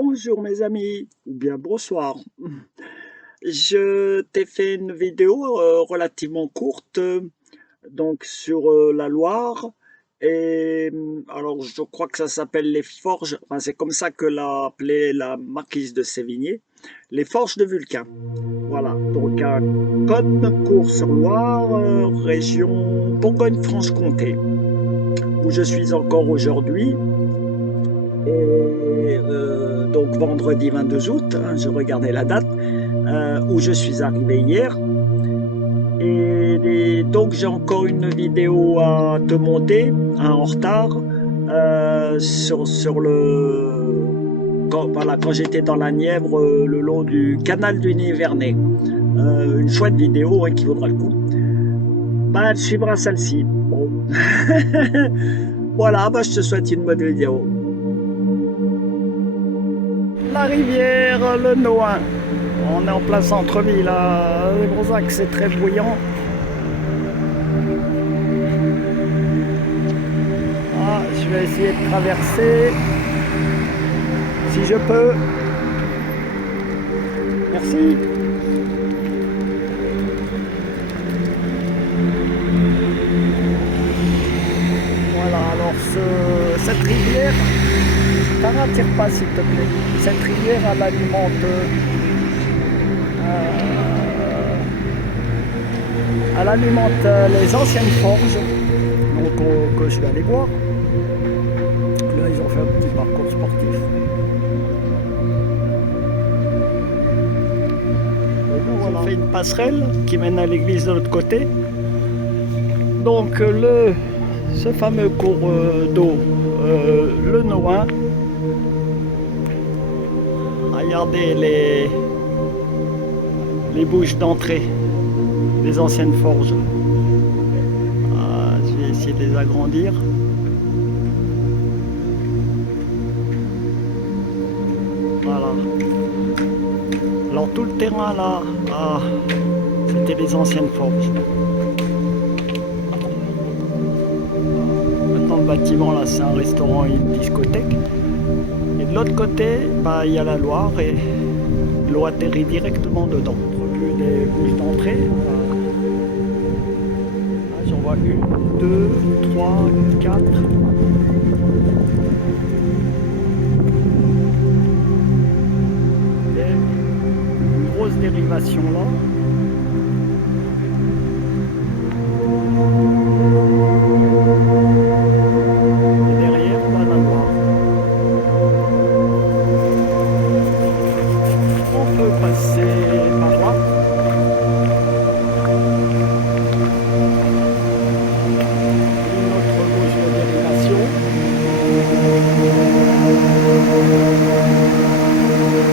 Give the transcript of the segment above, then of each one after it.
Bonjour mes amis, ou bien bonsoir. Je t'ai fait une vidéo relativement courte donc sur la Loire et alors je crois que ça s'appelle les Forges, enfin, c'est comme ça que l'a appelé la marquise de Sévigné, les Forges de Vulcain. Voilà, donc à Côte-Cour-sur-Loire, région Bourgogne-Franche-Comté, où je suis encore aujourd'hui. Et donc vendredi 22 août, hein, je regardais la date, où je suis arrivé hier. Et donc j'ai encore une vidéo à te monter, hein, en retard, sur voilà, quand j'étais dans la Nièvre, le long du canal du Nivernais. Une chouette vidéo, hein, qui vaudra le coup. Bah, elle suivra celle-ci. Bon. Voilà, bah, je te souhaite une bonne vidéo. La rivière, le Nohain. On est en plein centre-ville, c'est pour ça que c'est très bruyant. Ah, je vais essayer de traverser, si je peux. Merci. Voilà, alors cette rivière, t'en rattire pas s'il te plaît. Cette rivière, elle alimente les anciennes forges, donc que je vais aller voir. Là, ils ont fait un petit parcours sportif. Voilà. On fait une passerelle qui mène à l'église de l'autre côté. Donc ce fameux cours d'eau, le Nohain. Regardez les bouches d'entrée des anciennes forges. Ah, je vais essayer de les agrandir. Voilà. Alors tout le terrain là, c'était les anciennes forges. Maintenant le bâtiment là, c'est un restaurant et une discothèque. Et de l'autre côté, bah, il y a la Loire et l'eau atterrit directement dedans. Vu les bouches d'entrée, j'en vois 1, 2, 3, 4. Une grosse dérivation là. Et derrière, bah, la Loire. On peut passer par là. Une autre bouche de dérivation.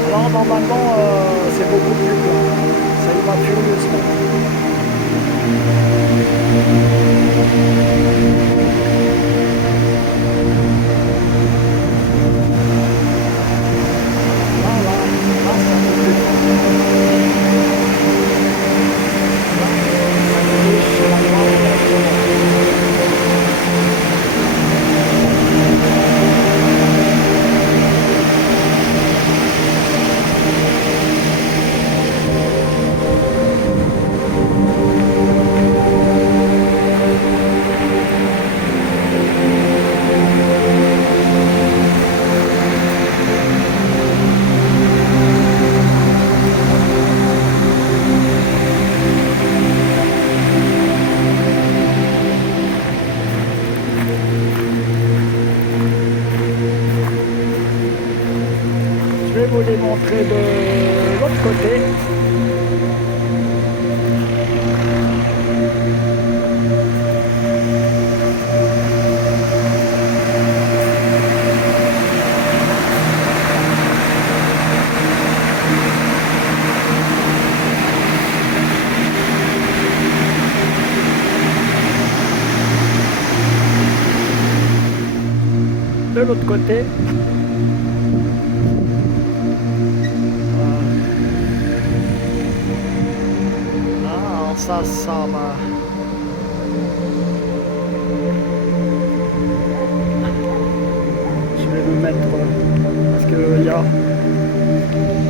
Alors normalement c'est beaucoup plus plat. Ça y va furieusement. Je vais vous les montrer de l'autre côté. De l'autre côté. Ça va. Je vais me mettre parce que il y a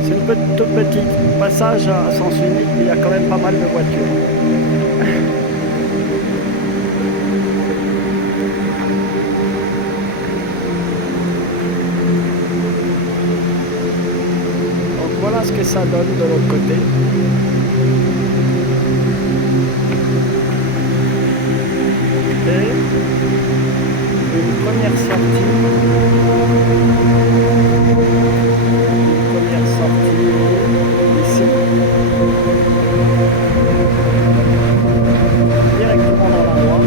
C'est un tout petit passage à sens unique, mais il y a quand même pas mal de voitures. Donc voilà ce que ça donne de l'autre côté. Et une première sortie. Première sortie ici. Directement dans la voie.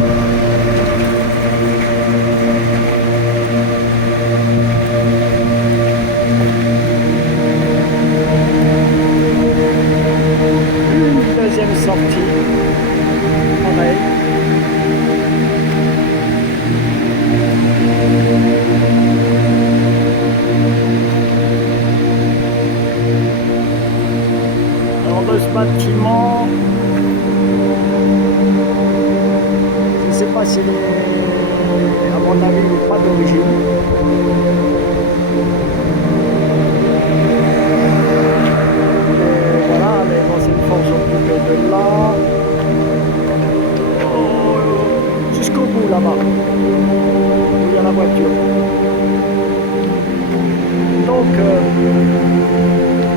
Une deuxième sortie. Pareil. Alors de ce bâtiment, je ne sais pas s'il est, à mon avis, il n'est pas d'origine. Voilà, mais bon, c'est une forge occupée de là. Jusqu'au bout là-bas, où il y a la voiture. Donc,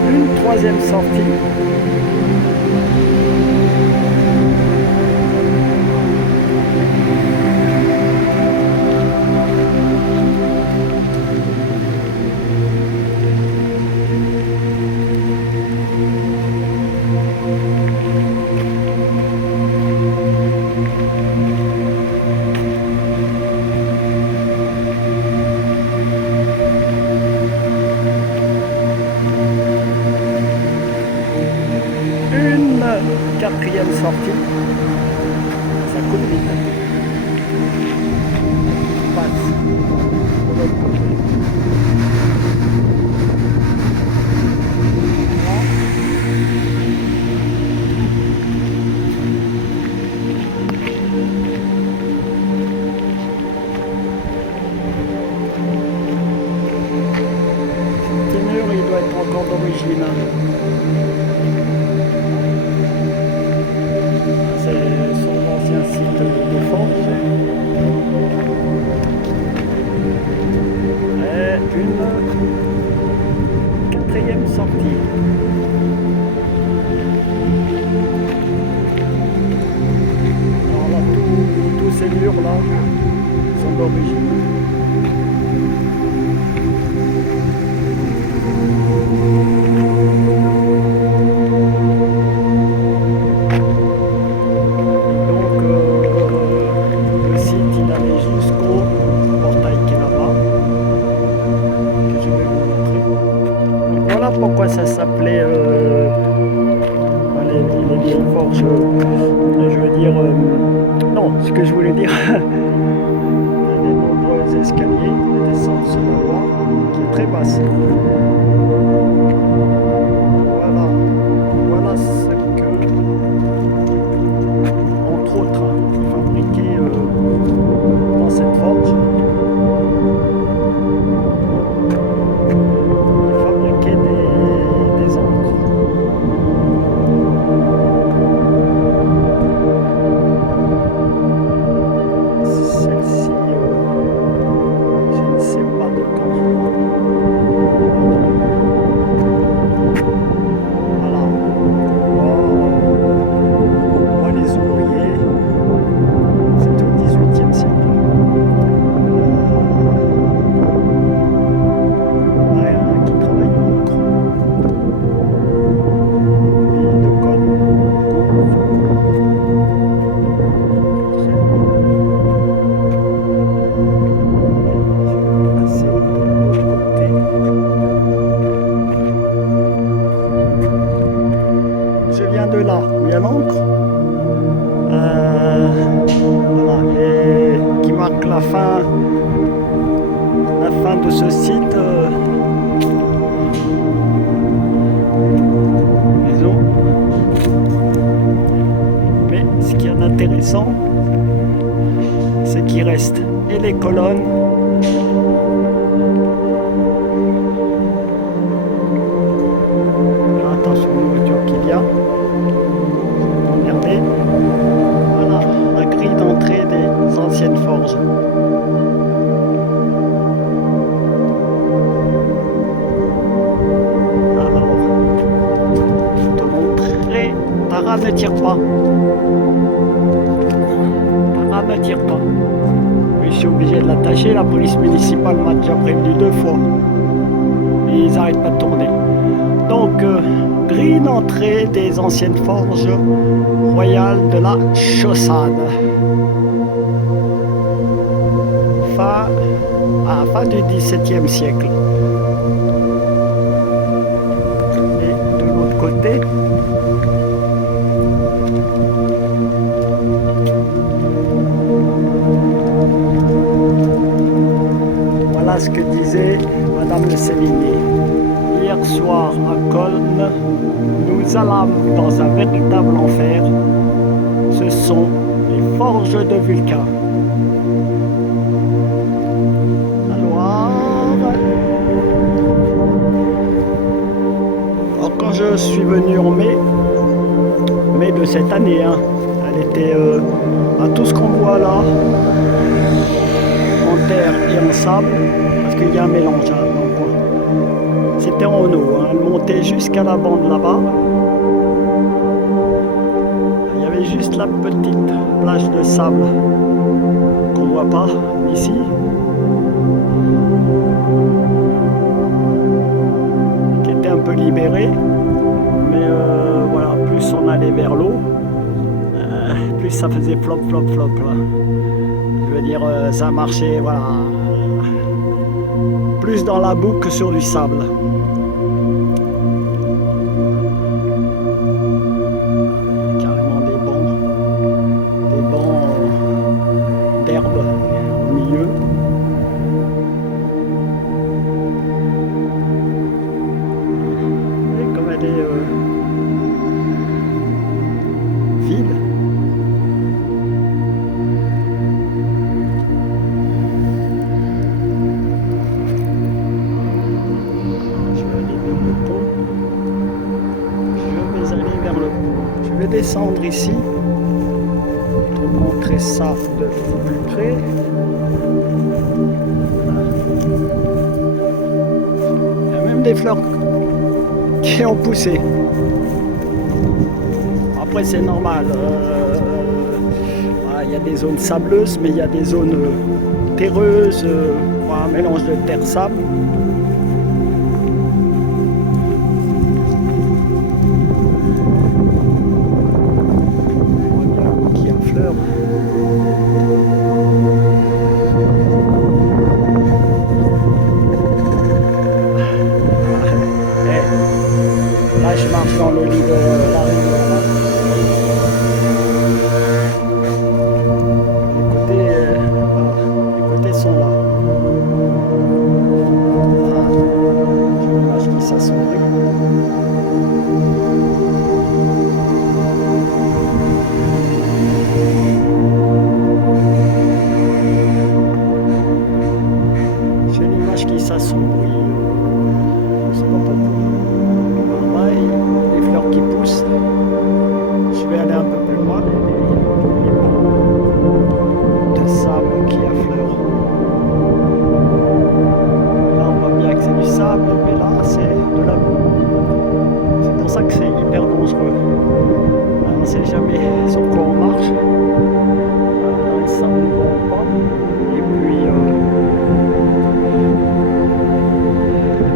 une troisième sortie. Quatrième sortie, ça coule vite. Passe de l'autre côté. Ce mur, il doit être encore d'origine. C'est son ancien site de forge. Et une quatrième sortie. Alors là, tous ces murs là sont d'origine. Pourquoi ça s'appelait les vieilles forges, je veux dire, non, ce que je voulais dire, les nombreux escaliers de descente sur la voie qui est très basse. Voilà ce que, entre autres, fabriqué dans cette forge. De là où il y a l'encre, voilà, et qui marque la fin de ce site. Maison. Mais ce qui est intéressant, c'est qu'il reste et les colonnes Tara ne tire pas. Tara ne tire pas. Oui, je suis obligé de l'attacher. La police municipale m'a déjà prévenu 2 fois. Et ils n'arrêtent pas de tourner. Donc, grille d'entrée des anciennes forges royales de la Chaussade. Fin du XVIIe siècle. Et de l'autre côté, voilà ce que disait Madame Le Sévigné. Hier soir à Cosne, nous allâmes dans un véritable enfer. Ce sont les forges de Vulcain. Alors quand je suis venu en mai de cette année, hein, elle était à tout ce qu'on voit là, en terre et en sable, parce qu'il y a un mélange. Hein, c'était en eau, hein, elle montait jusqu'à la bande là-bas. Il y avait juste la petite plage de sable qu'on voit pas ici. Qui était un peu libérée, mais voilà, plus on allait vers l'eau, plus ça faisait flop, flop, flop. Là. Je veux dire, ça marchait, voilà, plus dans la boue que sur du sable. Carrément des bancs d'herbe au milieu. Et comme elle est vide, je vais descendre ici pour montrer ça de plus près. Il y a même des fleurs qui ont poussé. Après c'est normal. Voilà, il y a des zones sableuses, mais il y a des zones terreuses, un mélange de terre-sable. Là, je marche dans le lit de la rivière. Les côtés sont là. J'ai l'image qui s'assombrit. J'ai l'image qui s'assombrit. Je sais pas pourquoi. Les fleurs qui poussent. Je vais aller un peu plus loin. De sable qui affleure. Là on voit bien que c'est du sable, mais là c'est de la boue. C'est pour ça que c'est hyper dangereux. On ne sait jamais sur quoi on marche. Là les sables ne vont pas. Et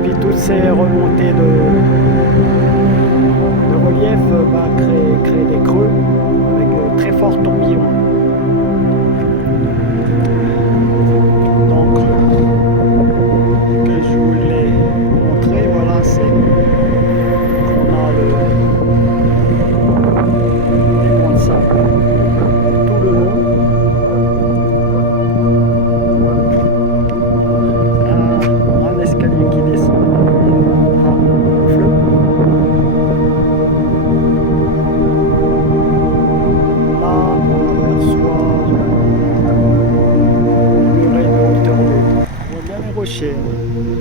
puis toutes ces remontées de relief créer des creux avec de très forts tourbillons. Donc, ce que je voulais montrer, voilà, c'est qu'on a des monts de sable tout le long. Un escalier qui descend.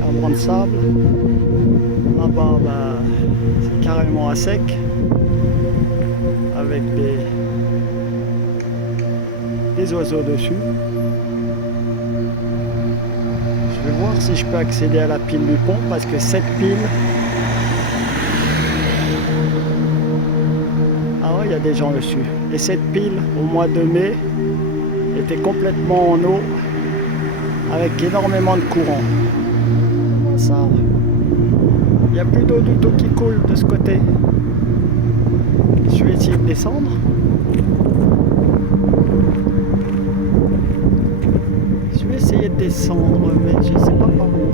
Un banc de sable. Là-bas, c'est carrément à sec avec des oiseaux dessus. Je vais voir si je peux accéder à la pile du pont parce que cette pile Ah ouais, il y a des gens dessus. Et cette pile, au mois de mai, était complètement en eau, avec énormément de courant. Comment ça? Il n'y a plus d'eau du tout qui coule de ce côté. Je vais essayer de descendre. Je vais essayer de descendre, mais je ne sais pas par où.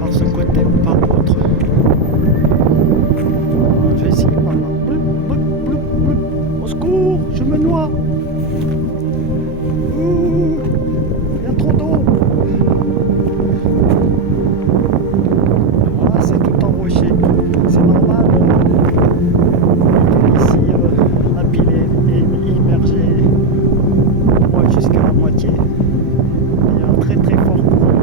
Par ce côté ou par l'autre. Je vais essayer par là. Bloup, bloup, bloup, bloup. Au secours, je me noie. Il y a trop d'eau. Ah, c'est tout en rocher. C'est normal. Ici, la pile est immergée jusqu'à la moitié. Il y a un très très fort courant.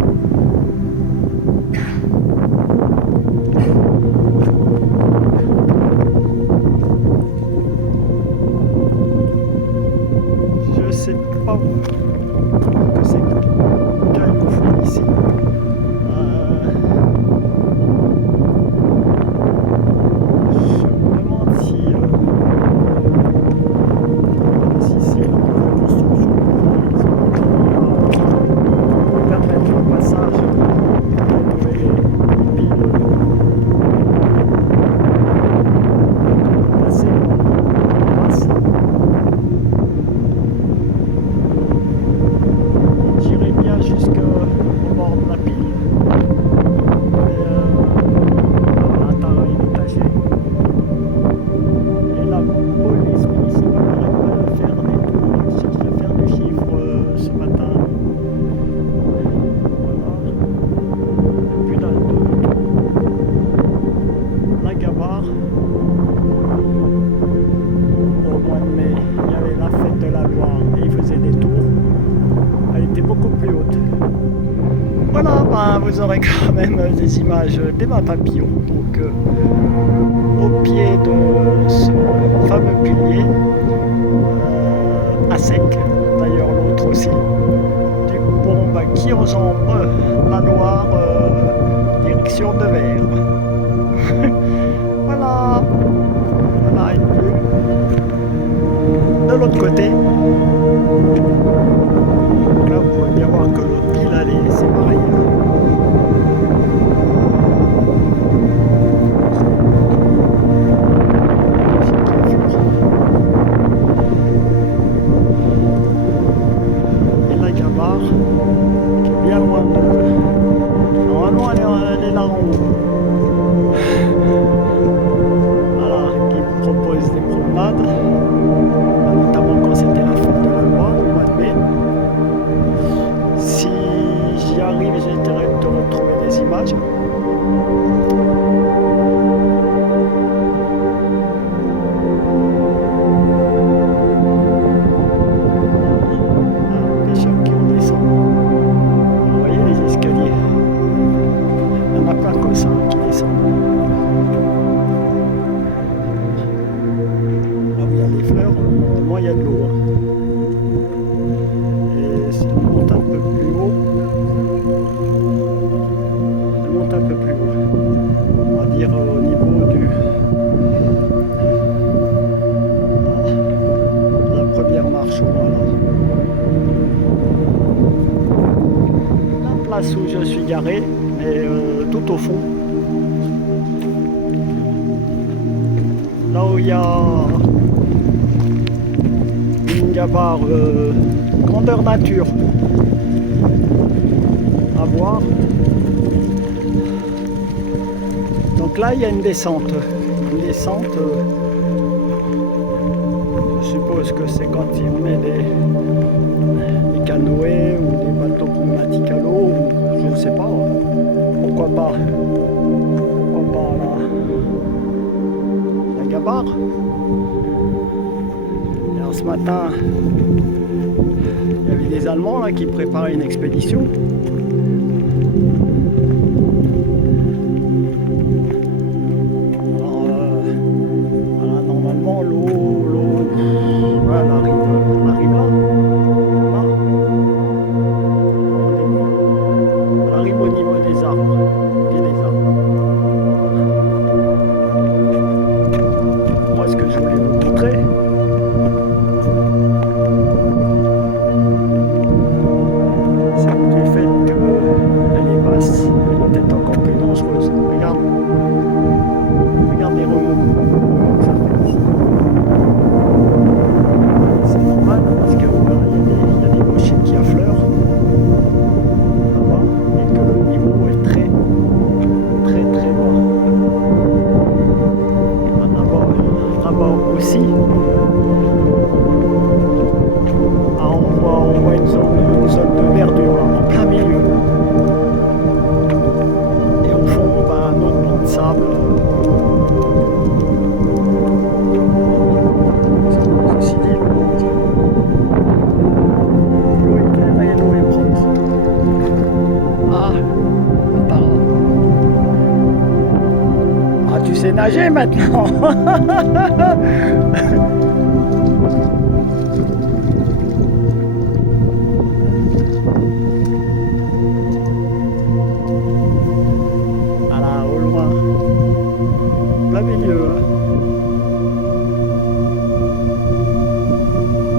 Je sais pas où que c'est caillou fou ici. Je me demande si c'est la construction pour permettre le passage et les piles passer en masse. J'irai bien jusqu'au bord de la pile. Mais l'intérieur est détaché. Et la police municipale n'arrête pas de faire des tours. Elle cherche à faire du chiffre ce matin. Voilà. Et puis là, la Gabarre. Au mois de mai, il y avait la fête de la Loire et ils faisaient des tours. Elle était beaucoup plus haute. Voilà, ben, vous aurez quand même des images des mâts papillons. Donc, au pied de ce fameux pilier, à sec, d'ailleurs l'autre aussi, du pont qui enjambe la Loire, direction de Vers. Voilà, voilà une vue. De l'autre côté, là vous pouvez bien voir que l'autre pile, c'est pareil. Et la Gabarre, qui est bien loin de... Normalement elle est là en haut. Voilà, qui propose des promenades, notamment quand c'était la fête de la Loire au mois de mai. Si j'y arrive, j'essaierai de retrouver des images. Pêcheurs qui redescendent. Vous voyez les escaliers. Il y en a plein comme ça qui descendent. Là où il y a les fleurs, normalement il y a de l'eau. Et si on monte un peu plus haut, on monte un peu plus haut. On va dire au niveau la première marche. Voilà. La place où je suis garé est tout au fond. Là où il y a une Gabarre grandeur nature à voir. Donc là il y a une descente. Une descente, je suppose que c'est quand on met des canoës ou des bateaux pneumatiques à l'eau, je ne sais pas. Pourquoi pas la Gabarre. Et alors ce matin, il y avait des Allemands là qui préparaient une expédition. Alors, voilà, normalement l'eau, voilà, elle arrive là. Là. Elle arrive au niveau des arbres, pied des arbres. Moi, ce que je voulais vous montrer, sais nager maintenant. Voilà, au loin, plein milieu. Hein.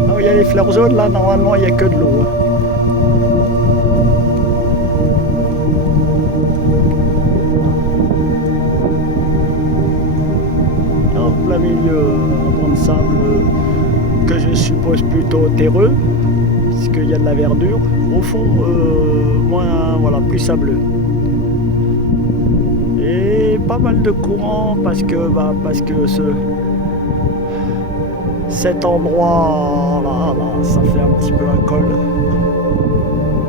Là où il y a les fleurs jaunes, là, normalement, il n'y a que de l'eau. Hein. En plein milieu, un banc de sable que je suppose plutôt terreux, puisqu'il y a de la verdure. Au fond, moins, voilà, plus sableux. Et pas mal de courant parce que cet endroit là, ça fait un petit peu un col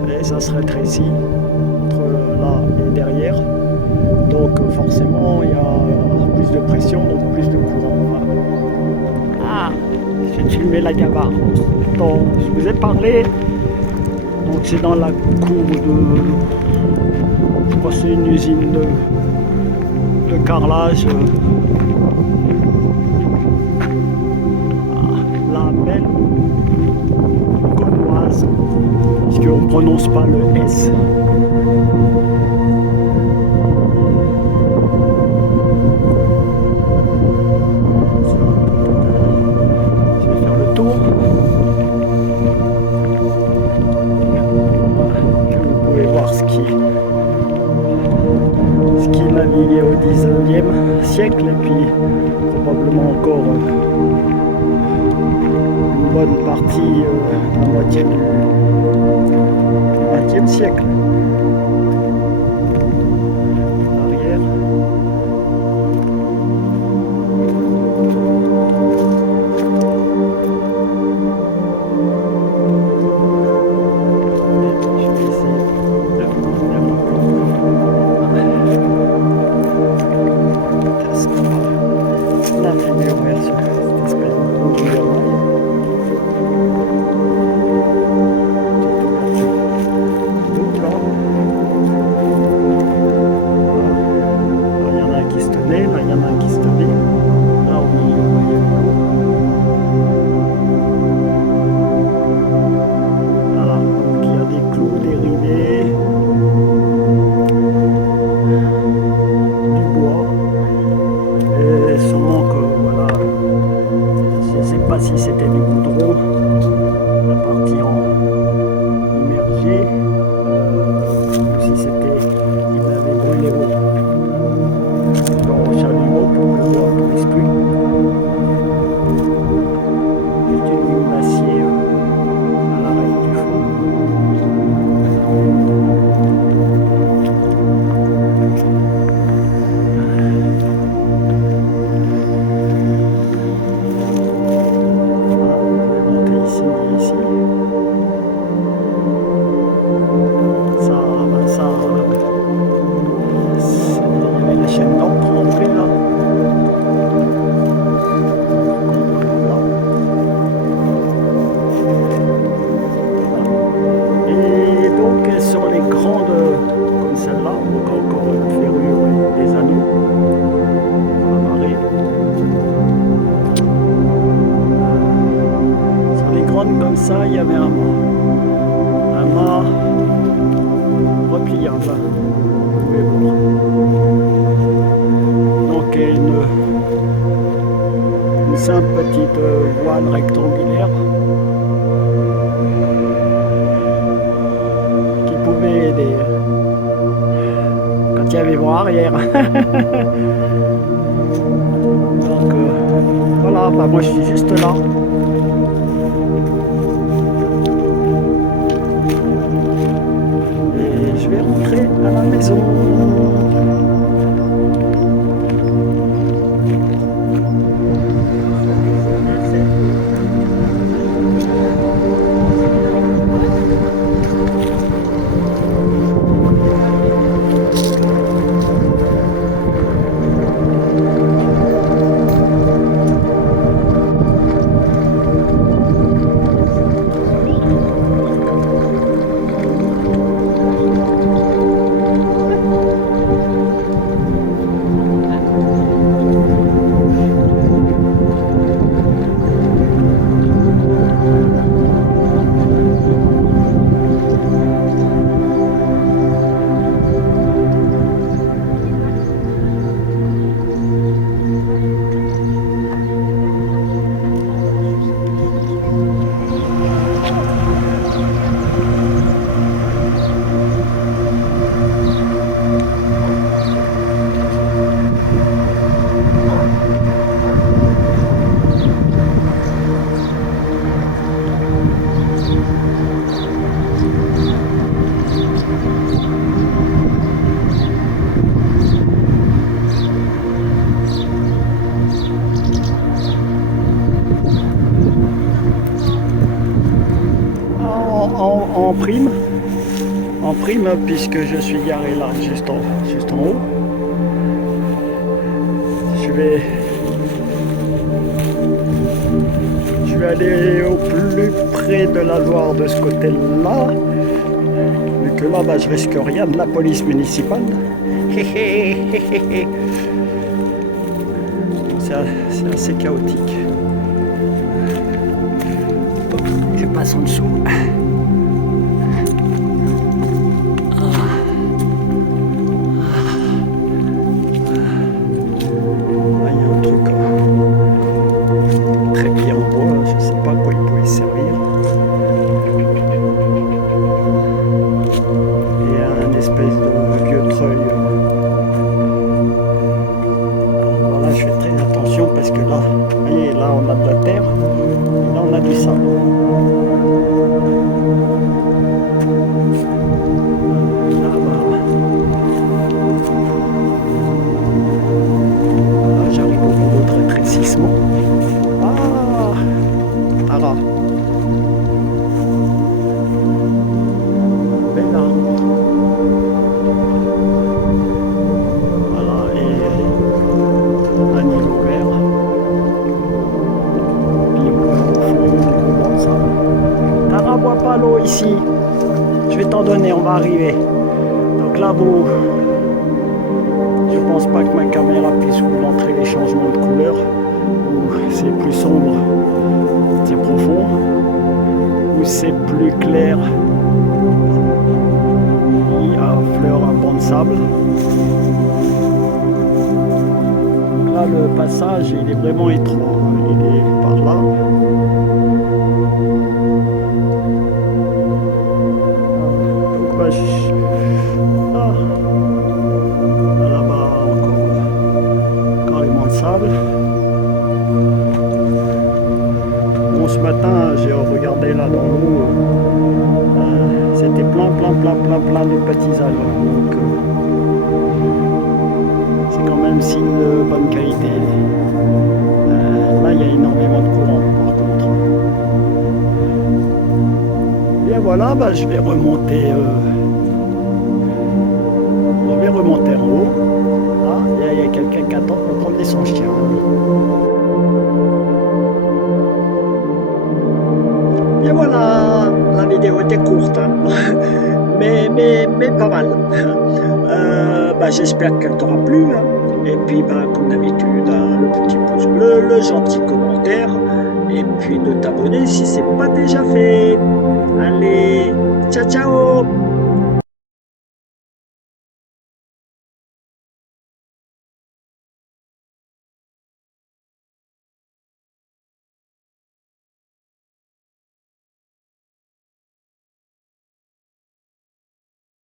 et ça se rétrécit entre là et derrière. Donc forcément il y a plus de pression, donc plus de courant. Ah, je vais filmer la gabarre dont je vous ai parlé. Donc c'est dans la cour de, je crois que c'est une usine de carrelage. La belle Gauloise, puisqu'on ne prononce pas le S. Je vais faire le tour. Vous pouvez voir ce qui naviguait au 19e siècle et puis probablement encore une bonne partie, la moitié du XXe siècle. L'arrière. Je vais essayer de faire un peu. Qu'est-ce qu'on va la fumée ouverte sur cette espèce de gouvernail. Si c'était du goudron, la partie en immergée, ou si c'était, il avait brûlé au chalumeau pour que le bois ne brise plus. Juste une ligne d'acier à l'arrière du four. Comme ça, il y avait un mât repliable. Mais bon. Donc une simple petite voile rectangulaire qui pouvait aider quand il y avait vent arrière. Donc voilà, bah moi je suis juste là. Je vais rentrer à la maison. en prime puisque je suis garé là, juste en haut. Je vais aller au plus près de la Loire de ce côté-là, vu que là, bah, je risque rien de la police municipale. C'est assez chaotique. Je passe en dessous. Parce que là, vous voyez, là on a de la terre, là on a du sable. Là, j'arrive au bout de rétrécissement. Ah, Tara. Belle arbre. Voilà, et un îlot vert. Tara, bois pas l'eau ici. Je vais t'en donner, on va arriver. Donc là, je pense pas que ma caméra puisse vous montrer les changements de couleur. Ou c'est plus sombre, c'est profond. Ou c'est plus clair, il affleure un banc de sable. Donc là, le passage, il est vraiment étroit. Il est par là. Là-bas encore les monts de sable. Bon, ce matin j'ai regardé là dans l'eau, c'était plein de petits algues, donc c'est quand même signe de bonne qualité. Là il y a énormément de courant par contre. Bien voilà, bah, je vais remonter en haut. Là, il y a quelqu'un qui attend pour promener son chien. Et voilà, la vidéo était courte, hein. mais pas mal. Bah, j'espère qu'elle t'aura plu, hein. Et puis, bah, comme d'habitude, hein, le petit pouce bleu, le gentil commentaire, et puis de t'abonner si c'est pas déjà fait. Allez, ciao ciao!